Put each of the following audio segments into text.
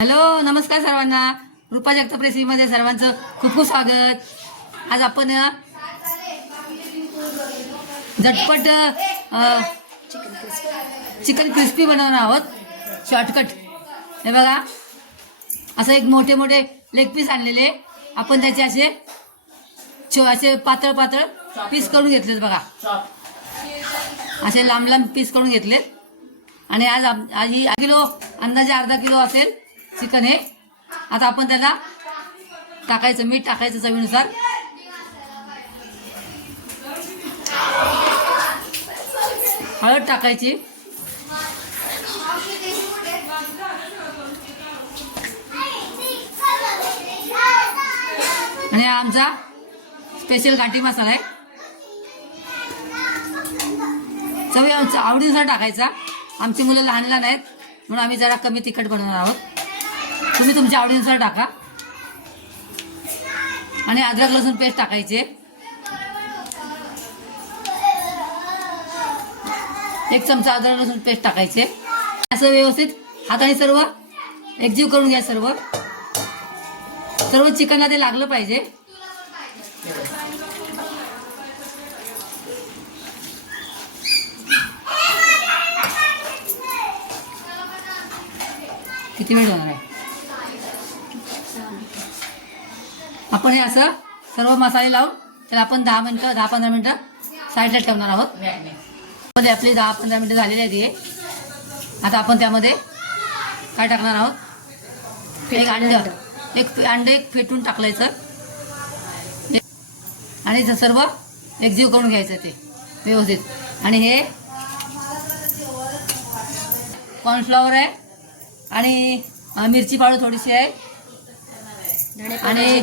Hello, नमस्कार सर्वांना. रूपा जगताप रेसिपीमध्ये सर्वांचं खूप खूप स्वागत. आज आपण झटपट चिकन क्रिस्पी बनवणार आहोत. शॉर्टकट. हे बघा, असं एक मोठे मोठे लेग पीस आणलेले आपण त्याचे असे पातळ पातळ पीस करून घेतलेत. बघा, असे लांब लांब पीस करून घेतलेत. आणि आज ही किलो अंदाजे अर्धा किलो असेल चिकन हे. आता आपण त्याला टाकायचं, मीठ टाकायचं चवीनुसार. हळद टाकायची. आणि हा आमचा स्पेशल घाटी मसाला आहे. चवी आवडीनुसार टाकायचा. आमची मुलं लहान लहान आहेत म्हणून आम्ही जरा कमी तिखट बनवणार आहोत. तुम्ही तुमच्या आवडीनुसार टाका. आणि अद्रक लसूण पेस्ट टाकायचे. एक चमचा अद्रक लसूण पेस्ट टाकायचे. असं व्यवस्थित हाताने सर्व एकजीव करून घ्या. सर्व चिकनला ते लागलं पाहिजे. किती मिनिट होणार आहे? आपण हे असं सर्व मसाले लावून त्याला आपण 10-15 मिनिटं साईडला ठेवणार आहोत. मध्ये आपली 10-15 मिनिटं झालेली आहेत हे. आता आपण त्यामध्ये काय टाकणार आहोत? एक अंडे फेटून टाकायचं आणि सर्व एकजीव करून घ्यायचं ते व्यवस्थित. आणि हे कॉर्नफ्लॉवर आहे आणि मिरची पावडर थोडीशी आहे आणि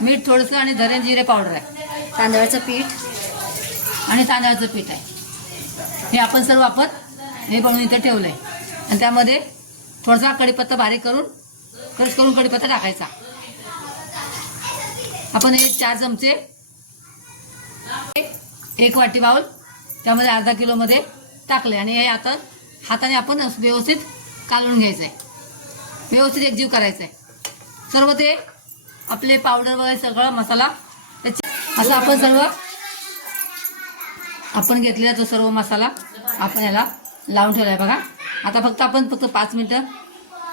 मीठ थोडंसं आणि धने जिरे पावडर आहे. तांदळाचं पीठ आहे. हे आपण सर्व हे बनवून इथे ठेवलंय. आणि त्यामध्ये थोडासा कढीपत्ता बारीक करून क्रश करून कढीपत्ता टाकायचा. आपण हे 4 चमचे, 1 वाटी बाउल त्यामध्ये अर्धा किलोमध्ये टाकले. आणि हे आता हाताने आपण व्यवस्थित कालवून घ्यायचंय. व्यवस्थित एकजीव करायचंय. सर्व ते आपले पावडर वगैरे सगळं मसाला असं आपण घेतलेला तो सर्व मसाला आपण याला लावून ठेवलाय. बघा, आता फक्त 5 मिनिटं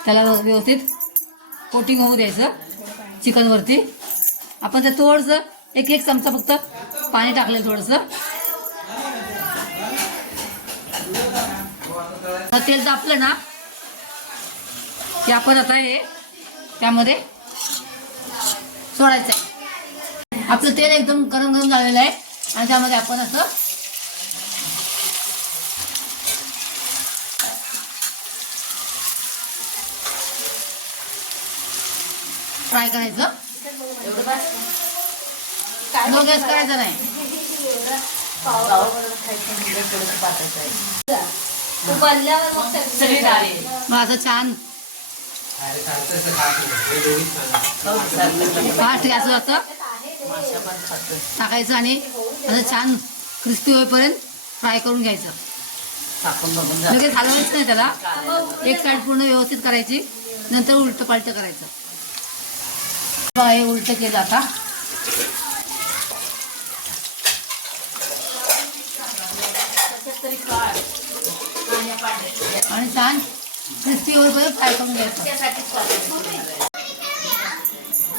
त्याला व्यवस्थित कोटिंग होऊ द्यायचं चिकनवरती. आपण ते थोडंसं एक चमचा फक्त पाणी टाकलं थोडंसं. तेल तापलं ना की आपण आता हे त्यामध्ये सोडायचं आहे. आपलं तेल एकदम गरम झालेलं आहे आणि त्यामध्ये आपण असं फ्राय करायचं. लो गॅस करायचा नाही. मग असं छान फास्ट गॅस होतं टाकायचं आणि असं छान क्रिस्पी होईपर्यंत फ्राय करून घ्यायचं. लगेच हलवायचं नाही त्याला. एक साईड पूर्ण व्यवस्थित करायची, नंतर उलट पालट करायचं. हे उलट केलं आता. आणि छान क्रिस्पी होईपर्यंत फ्राय करून घ्यायचं.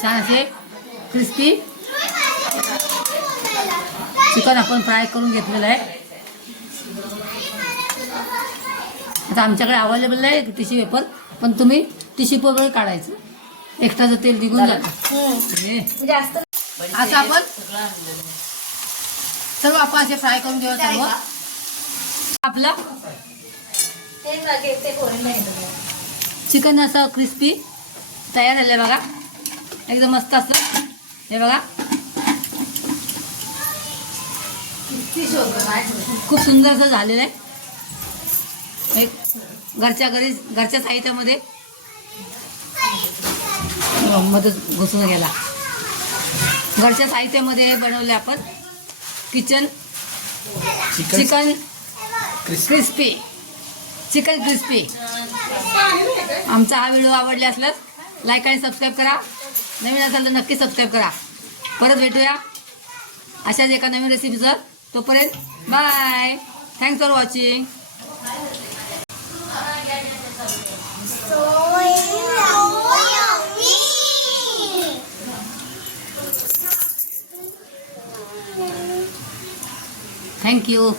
छान असे क्रिस्पी चिकन आपण फ्राय करून घेतलेलं आहे. आता आमच्याकडे अवेलेबल आहे टिश्यू पेपर, पण तुम्ही टिश्यू पेपर काढायचं. एक्स्ट्राचं तेल निघून जातं. असं आपण सर्व असे फ्राय करून घेऊ. सर्व आपलं चिकन असं क्रिस्पी तयार झालं बघा. एकदम मस्त असं. हे बघा, खूप सुंदर असं झालेलं आहे. एक घरच्या साहित्यामध्ये मदत घुसून गेला. घरच्या साहित्यामध्ये बनवले आपण चिकन क्रिस्पी. चिकन क्रिस्पी आमचा हा व्हिडिओ आवडला असल्यास लाईक आणि सबस्क्राईब करा. नवीन असाल तर नक्की सबस्क्राईब करा. परत भेटूया अशाच एका नवीन रेसिपीचं. तोपर्यंत bye. Thanks for watching. Thank you.